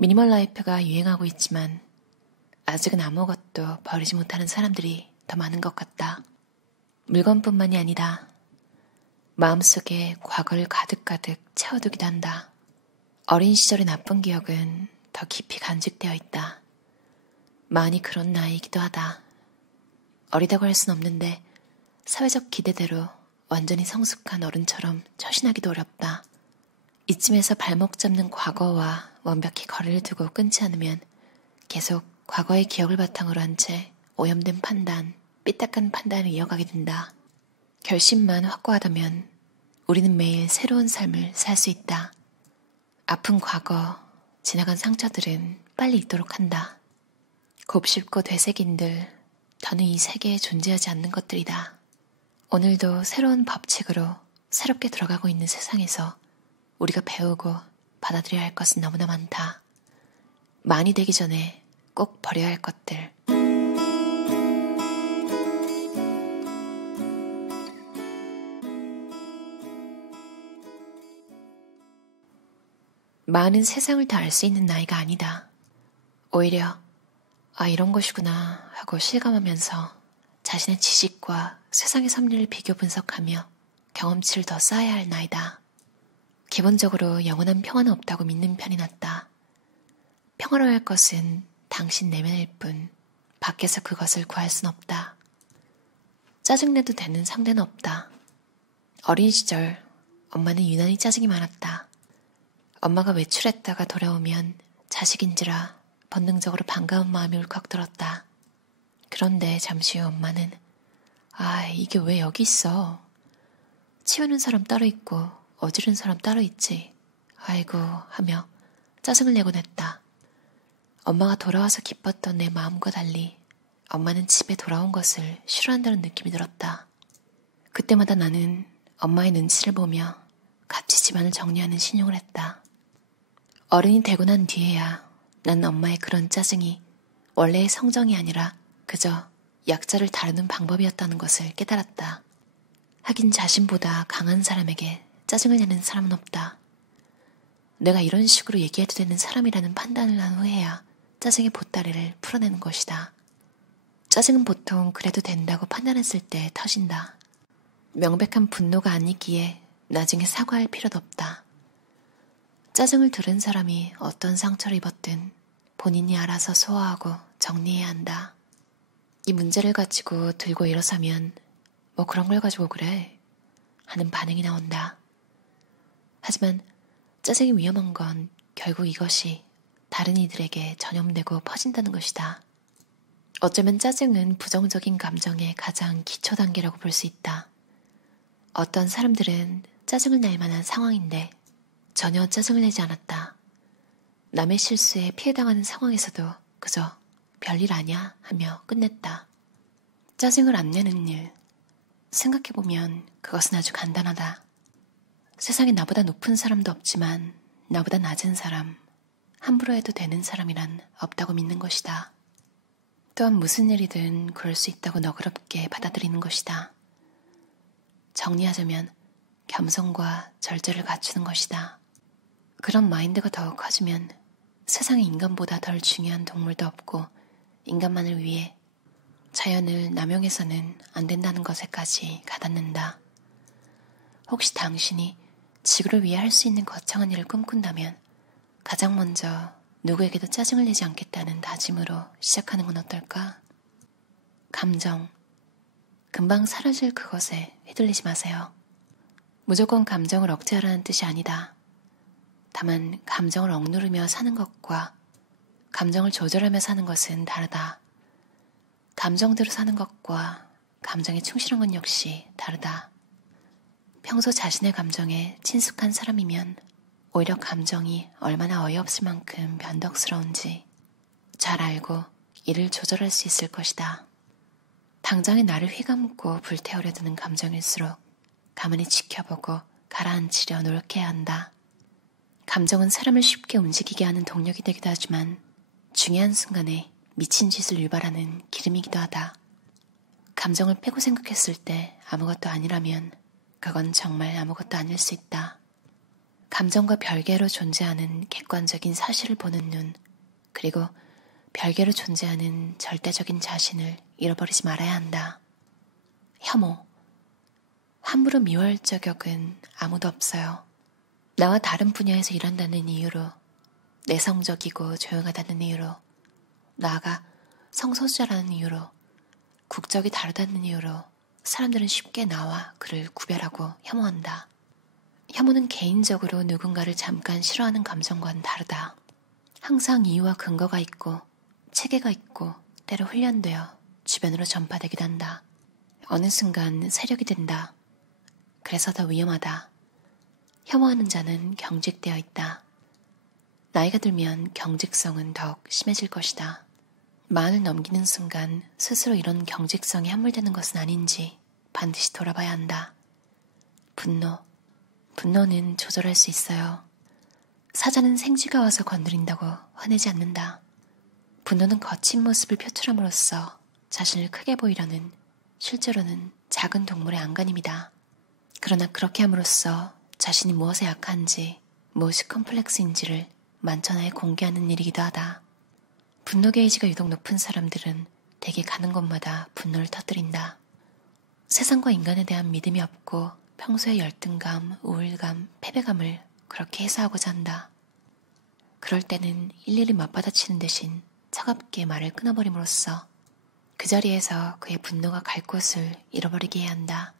미니멀 라이프가 유행하고 있지만 아직은 아무것도 버리지 못하는 사람들이 더 많은 것 같다. 물건뿐만이 아니라 마음속에 과거를 가득가득 채워두기도 한다. 어린 시절의 나쁜 기억은 더 깊이 간직되어 있다. 많이 그런 나이이기도 하다. 어리다고 할 순 없는데 사회적 기대대로 완전히 성숙한 어른처럼 처신하기도 어렵다. 이쯤에서 발목 잡는 과거와 완벽히 거리를 두고 끊지 않으면 계속 과거의 기억을 바탕으로 한 채 오염된 판단, 삐딱한 판단을 이어가게 된다. 결심만 확고하다면 우리는 매일 새로운 삶을 살 수 있다. 아픈 과거, 지나간 상처들은 빨리 잊도록 한다. 곱씹고 되새긴 들 더는 이 세계에 존재하지 않는 것들이다. 오늘도 새로운 법칙으로 새롭게 들어가고 있는 세상에서 우리가 배우고 받아들여야 할 것은 너무나 많다. 많이 되기 전에 꼭 버려야 할 것들. 많은 세상을 다 알 수 있는 나이가 아니다. 오히려 이런 것이구나 하고 실감하면서 자신의 지식과 세상의 섭리를 비교 분석하며 경험치를 더 쌓아야 할 나이다. 기본적으로 영원한 평화는 없다고 믿는 편이 낫다. 평화로워야 할 것은 당신 내면일 뿐 밖에서 그것을 구할 순 없다. 짜증내도 되는 상대는 없다. 어린 시절 엄마는 유난히 짜증이 많았다. 엄마가 외출했다가 돌아오면 자식인지라 본능적으로 반가운 마음이 울컥 들었다. 그런데 잠시 후 엄마는 이게 왜 여기 있어? 치우는 사람 따로 있고 어지른 사람 따로 있지. 아이고 하며 짜증을 내곤 했다. 엄마가 돌아와서 기뻤던 내 마음과 달리 엄마는 집에 돌아온 것을 싫어한다는 느낌이 들었다. 그때마다 나는 엄마의 눈치를 보며 같이 집안을 정리하는 신용을 했다. 어른이 되고 난 뒤에야 난 엄마의 그런 짜증이 원래의 성정이 아니라 그저 약자를 다루는 방법이었다는 것을 깨달았다. 하긴 자신보다 강한 사람에게 짜증을 내는 사람은 없다. 내가 이런 식으로 얘기해도 되는 사람이라는 판단을 한 후에야 짜증의 보따리를 풀어내는 것이다. 짜증은 보통 그래도 된다고 판단했을 때 터진다. 명백한 분노가 아니기에 나중에 사과할 필요도 없다. 짜증을 들은 사람이 어떤 상처를 입었든 본인이 알아서 소화하고 정리해야 한다. 이 문제를 가지고 들고 일어서면 뭐 그런 걸 가지고 그래 하는 반응이 나온다. 하지만 짜증이 위험한 건 결국 이것이 다른 이들에게 전염되고 퍼진다는 것이다. 어쩌면 짜증은 부정적인 감정의 가장 기초 단계라고 볼 수 있다. 어떤 사람들은 짜증을 낼 만한 상황인데 전혀 짜증을 내지 않았다. 남의 실수에 피해당하는 상황에서도 그저 별일 아냐 하며 끝냈다. 짜증을 안 내는 일, 생각해보면 그것은 아주 간단하다. 세상에 나보다 높은 사람도 없지만 나보다 낮은 사람, 함부로 해도 되는 사람이란 없다고 믿는 것이다. 또한 무슨 일이든 그럴 수 있다고 너그럽게 받아들이는 것이다. 정리하자면 겸손과 절제를 갖추는 것이다. 그런 마인드가 더욱 커지면 세상에 인간보다 덜 중요한 동물도 없고 인간만을 위해 자연을 남용해서는 안 된다는 것에까지 가닿는다. 혹시 당신이 지구를 위해 할 수 있는 거창한 일을 꿈꾼다면 가장 먼저 누구에게도 짜증을 내지 않겠다는 다짐으로 시작하는 건 어떨까? 감정. 금방 사라질 그것에 휘둘리지 마세요. 무조건 감정을 억제하라는 뜻이 아니다. 다만 감정을 억누르며 사는 것과 감정을 조절하며 사는 것은 다르다. 감정대로 사는 것과 감정에 충실한 건 역시 다르다. 평소 자신의 감정에 친숙한 사람이면 오히려 감정이 얼마나 어이없을 만큼 변덕스러운지 잘 알고 이를 조절할 수 있을 것이다. 당장에 나를 휘감고 불태우려 드는 감정일수록 가만히 지켜보고 가라앉히려 노력해야 한다. 감정은 사람을 쉽게 움직이게 하는 동력이 되기도 하지만 중요한 순간에 미친 짓을 유발하는 기름이기도 하다. 감정을 빼고 생각했을 때 아무것도 아니라면 그건 정말 아무것도 아닐 수 있다. 감정과 별개로 존재하는 객관적인 사실을 보는 눈, 그리고 별개로 존재하는 절대적인 자신을 잃어버리지 말아야 한다. 혐오. 함부로 미워할 저격은 아무도 없어요. 나와 다른 분야에서 일한다는 이유로, 내성적이고 조용하다는 이유로, 나아가 성소수자라는 이유로, 국적이 다르다는 이유로 사람들은 쉽게 나와 그를 구별하고 혐오한다. 혐오는 개인적으로 누군가를 잠깐 싫어하는 감정과는 다르다. 항상 이유와 근거가 있고 체계가 있고 때로 훈련되어 주변으로 전파되기도 한다. 어느 순간 세력이 된다. 그래서 더 위험하다. 혐오하는 자는 경직되어 있다. 나이가 들면 경직성은 더욱 심해질 것이다. 마흔을 넘기는 순간 스스로 이런 경직성에 함몰되는 것은 아닌지 반드시 돌아봐야 한다. 분노는 조절할 수 있어요. 사자는 생쥐가 와서 건드린다고 화내지 않는다. 분노는 거친 모습을 표출함으로써 자신을 크게 보이려는, 실제로는 작은 동물의 안간힘이다. 그러나 그렇게 함으로써 자신이 무엇에 약한지, 무엇이 컴플렉스인지를 만천하에 공개하는 일이기도 하다. 분노 게이지가 유독 높은 사람들은 대개 가는 곳마다 분노를 터뜨린다. 세상과 인간에 대한 믿음이 없고 평소에 열등감, 우울감, 패배감을 그렇게 해소하고자 한다. 그럴 때는 일일이 맞받아치는 대신 차갑게 말을 끊어버림으로써 그 자리에서 그의 분노가 갈 곳을 잃어버리게 해야 한다.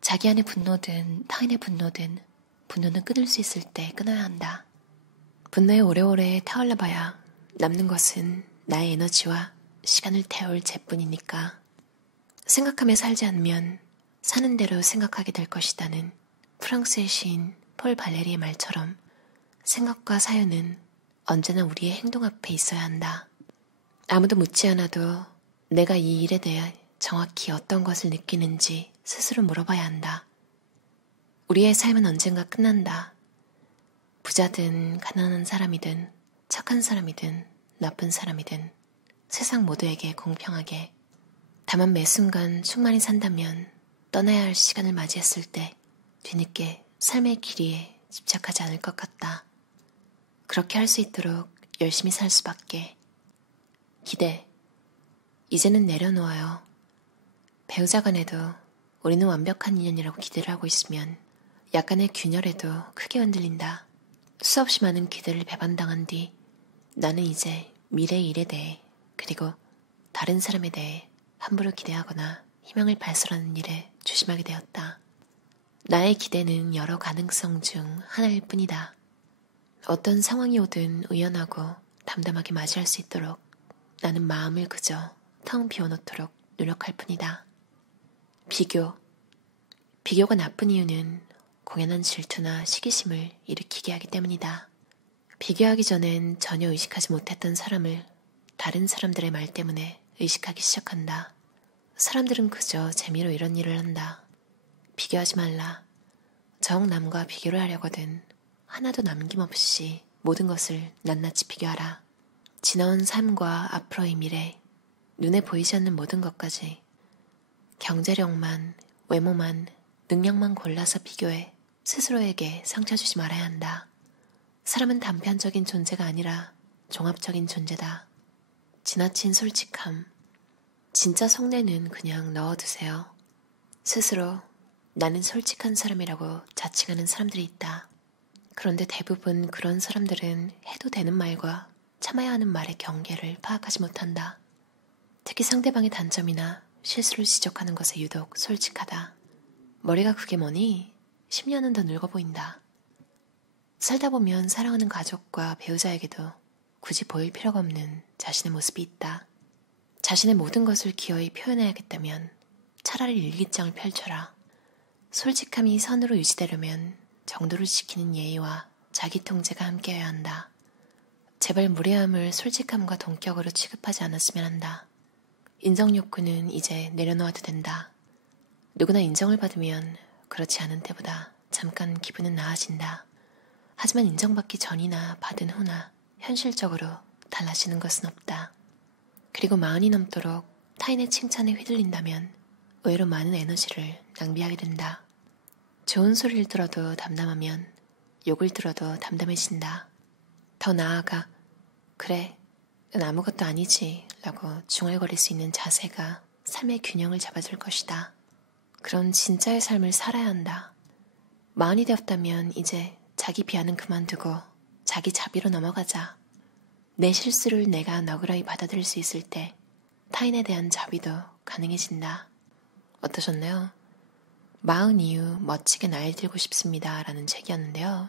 자기 안의 분노든 타인의 분노든 분노는 끊을 수 있을 때 끊어야 한다. 분노에 오래오래 타올라봐야 남는 것은 나의 에너지와 시간을 태울 재뿐이니까. 생각하며 살지 않으면 사는 대로 생각하게 될 것이다는 프랑스의 시인 폴 발레리의 말처럼 생각과 사유는 언제나 우리의 행동 앞에 있어야 한다. 아무도 묻지 않아도 내가 이 일에 대해 정확히 어떤 것을 느끼는지 스스로 물어봐야 한다. 우리의 삶은 언젠가 끝난다. 부자든 가난한 사람이든 착한 사람이든 나쁜 사람이든 세상 모두에게 공평하게. 다만 매 순간 충만히 산다면 떠나야 할 시간을 맞이했을 때 뒤늦게 삶의 길이에 집착하지 않을 것 같다. 그렇게 할 수 있도록 열심히 살 수밖에. 기대. 이제는 내려놓아요. 배우자 간에도 우리는 완벽한 인연이라고 기대를 하고 있으면 약간의 균열에도 크게 흔들린다. 수없이 많은 기대를 배반당한 뒤 나는 이제 미래의 일에 대해 그리고 다른 사람에 대해 함부로 기대하거나 희망을 발설하는 일에 조심하게 되었다. 나의 기대는 여러 가능성 중 하나일 뿐이다. 어떤 상황이 오든 의연하고 담담하게 맞이할 수 있도록 나는 마음을 그저 텅 비워놓도록 노력할 뿐이다. 비교가 나쁜 이유는 공연한 질투나 시기심을 일으키게 하기 때문이다. 비교하기 전엔 전혀 의식하지 못했던 사람을 다른 사람들의 말 때문에 의식하기 시작한다. 사람들은 그저 재미로 이런 일을 한다. 비교하지 말라. 정 남과 비교를 하려거든 하나도 남김없이 모든 것을 낱낱이 비교하라. 지나온 삶과 앞으로의 미래, 눈에 보이지 않는 모든 것까지 경제력만, 외모만, 능력만 골라서 비교해 스스로에게 상처 주지 말아야 한다. 사람은 단편적인 존재가 아니라 종합적인 존재다. 지나친 솔직함, 진짜 속내는 그냥 넣어두세요. 스스로 나는 솔직한 사람이라고 자칭하는 사람들이 있다. 그런데 대부분 그런 사람들은 해도 되는 말과 참아야 하는 말의 경계를 파악하지 못한다. 특히 상대방의 단점이나 실수를 지적하는 것에 유독 솔직하다. 머리가 그게 뭐니? 10년은 더 늙어 보인다. 살다 보면 사랑하는 가족과 배우자에게도 굳이 보일 필요가 없는 자신의 모습이 있다. 자신의 모든 것을 기어이 표현해야겠다면 차라리 일기장을 펼쳐라. 솔직함이 선으로 유지되려면 정도를 지키는 예의와 자기 통제가 함께해야 한다. 제발 무례함을 솔직함과 동격으로 취급하지 않았으면 한다. 인정 욕구는 이제 내려놓아도 된다. 누구나 인정을 받으면 그렇지 않은 때보다 잠깐 기분은 나아진다. 하지만 인정받기 전이나 받은 후나 현실적으로 달라지는 것은 없다. 그리고 마흔이 넘도록 타인의 칭찬에 휘둘린다면 의외로 많은 에너지를 낭비하게 된다. 좋은 소리를 들어도 담담하면 욕을 들어도 담담해진다. 더 나아가 그래, 넌 아무것도 아니지 라고 중얼거릴 수 있는 자세가 삶의 균형을 잡아줄 것이다. 그런 진짜의 삶을 살아야 한다. 마흔이 되었다면 이제 자기 비하는 그만두고 자기 자비로 넘어가자. 내 실수를 내가 너그러이 받아들일 수 있을 때 타인에 대한 자비도 가능해진다. 어떠셨나요? 40 이후 멋지게 나이 들고 싶습니다 라는 책이었는데요.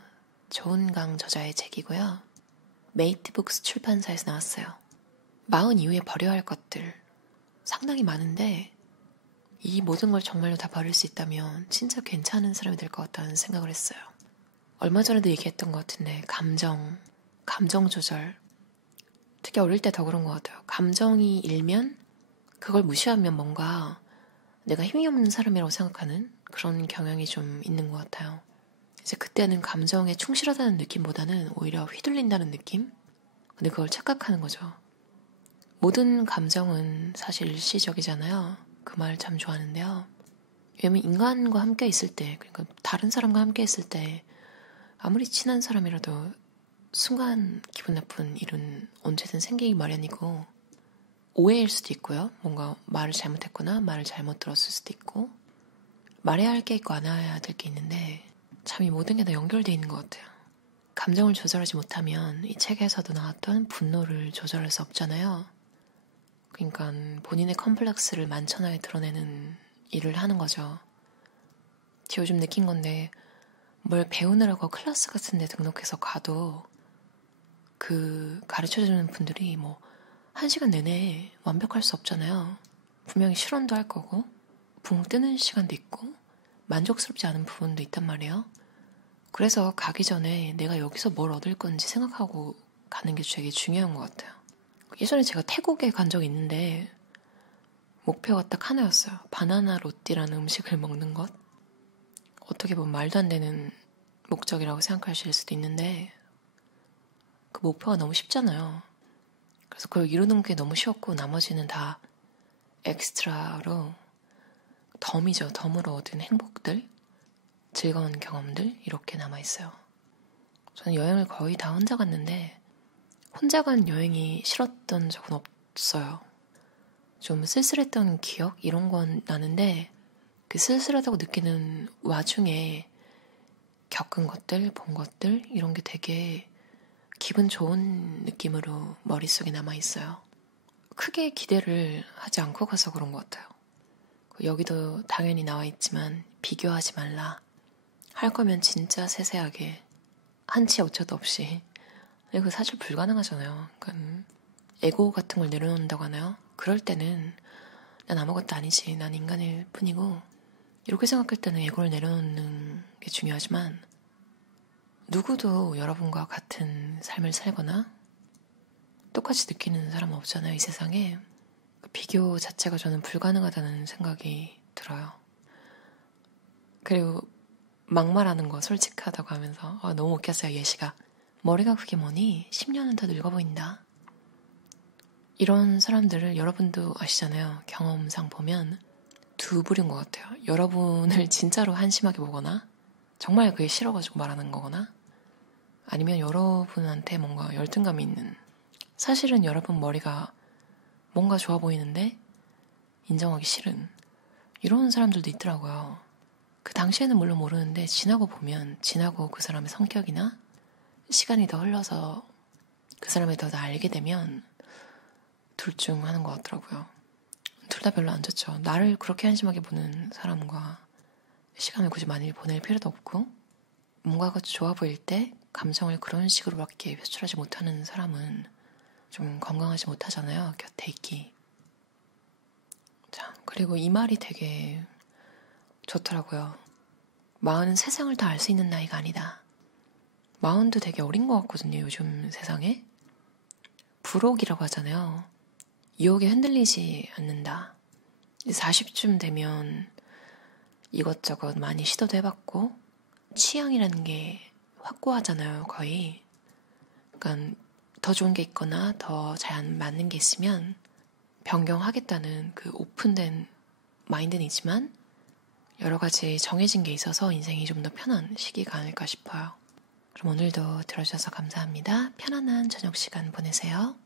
조은강 저자의 책이고요. 메이트북스 출판사에서 나왔어요. 40 이후에 버려야 할 것들 상당히 많은데 이 모든 걸 정말로 다 버릴 수 있다면 진짜 괜찮은 사람이 될 것 같다는 생각을 했어요. 얼마 전에도 얘기했던 것 같은데 감정 조절 특히 어릴 때 더 그런 것 같아요. 감정이 일면 그걸 무시하면 뭔가 내가 힘이 없는 사람이라고 생각하는 그런 경향이 좀 있는 것 같아요. 이제 그때는 감정에 충실하다는 느낌보다는 오히려 휘둘린다는 느낌? 근데 그걸 착각하는 거죠. 모든 감정은 사실 일시적이잖아요. 그 말 참 좋아하는데요. 왜냐면 인간과 함께 있을 때, 그러니까 다른 사람과 함께 있을 때 아무리 친한 사람이라도 순간 기분 나쁜 일은 언제든 생기기 마련이고 오해일 수도 있고요. 뭔가 말을 잘못했거나 말을 잘못 들었을 수도 있고 말해야 할 게 있고 안 해야 될 게 있는데 참 이 모든 게 다 연결되어 있는 것 같아요. 감정을 조절하지 못하면 이 책에서도 나왔던 분노를 조절할 수 없잖아요. 그러니까 본인의 컴플렉스를 만천하에 드러내는 일을 하는 거죠. 제가 요즘 느낀 건데 뭘 배우느라고 클래스 같은 데 등록해서 가도 그 가르쳐주는 분들이 뭐 1시간 내내 완벽할 수 없잖아요. 분명히 실언도 할 거고 붕 뜨는 시간도 있고 만족스럽지 않은 부분도 있단 말이에요. 그래서 가기 전에 내가 여기서 뭘 얻을 건지 생각하고 가는 게 되게 중요한 것 같아요. 예전에 제가 태국에 간 적이 있는데 목표가 딱 하나였어요. 바나나 로띠라는 음식을 먹는 것. 어떻게 보면 말도 안 되는 목적이라고 생각하실 수도 있는데 그 목표가 너무 쉽잖아요. 그래서 그걸 이루는 게 너무 쉬웠고 나머지는 다 엑스트라로 덤이죠. 덤으로 얻은 행복들, 즐거운 경험들 이렇게 남아있어요. 저는 여행을 거의 다 혼자 갔는데 혼자 간 여행이 싫었던 적은 없어요. 좀 쓸쓸했던 기억 이런 건 나는데 그 쓸쓸하다고 느끼는 와중에 겪은 것들, 본 것들 이런 게 되게 기분 좋은 느낌으로 머릿속에 남아있어요. 크게 기대를 하지 않고 가서 그런 것 같아요. 여기도 당연히 나와 있지만 비교하지 말라. 할 거면 진짜 세세하게 한치 오차도 없이. 근데 그거 사실 불가능하잖아요. 그러니까 에고 같은 걸 내려놓는다고 하나요? 그럴 때는 난 아무것도 아니지. 난 인간일 뿐이고 이렇게 생각할 때는 에고를 내려놓는 게 중요하지만 누구도 여러분과 같은 삶을 살거나 똑같이 느끼는 사람은 없잖아요. 이 세상에. 비교 자체가 저는 불가능하다는 생각이 들어요. 그리고 막말하는 거 솔직하다고 하면서 너무 웃겼어요. 예시가. 머리가 그게 뭐니? 10년은 더 늙어 보인다. 이런 사람들을 여러분도 아시잖아요. 경험상 보면 두 부류인 것 같아요. 여러분을 진짜로 한심하게 보거나 정말 그게 싫어가지고 말하는 거거나 아니면 여러분한테 뭔가 열등감이 있는 사실은 여러분 머리가 뭔가 좋아 보이는데 인정하기 싫은 이런 사람들도 있더라고요. 그 당시에는 물론 모르는데 지나고 보면 지나고 그 사람의 성격이나 시간이 더 흘러서 그 사람에 더 알게 되면 둘 중 하는 것 같더라고요. 둘 다 별로 안 좋죠. 나를 그렇게 한심하게 보는 사람과 시간을 굳이 많이 보낼 필요도 없고 뭔가가 좋아 보일 때 감정을 그런 식으로밖에 표출하지 못하는 사람은 좀 건강하지 못하잖아요. 곁에 있기. 자, 그리고 이 말이 되게 좋더라고요. 40은 세상을 다 알 수 있는 나이가 아니다. 40도 되게 어린 것 같거든요. 요즘 세상에. 불혹이라고 하잖아요. 유혹에 흔들리지 않는다. 40쯤 되면 이것저것 많이 시도도 해봤고 취향이라는 게 확고하잖아요. 거의. 그러니까 더 좋은 게 있거나 더 잘 안 맞는 게 있으면 변경하겠다는 그 오픈된 마인드는 있지만 여러 가지 정해진 게 있어서 인생이 좀 더 편한 시기가 아닐까 싶어요. 그럼 오늘도 들어주셔서 감사합니다. 편안한 저녁 시간 보내세요.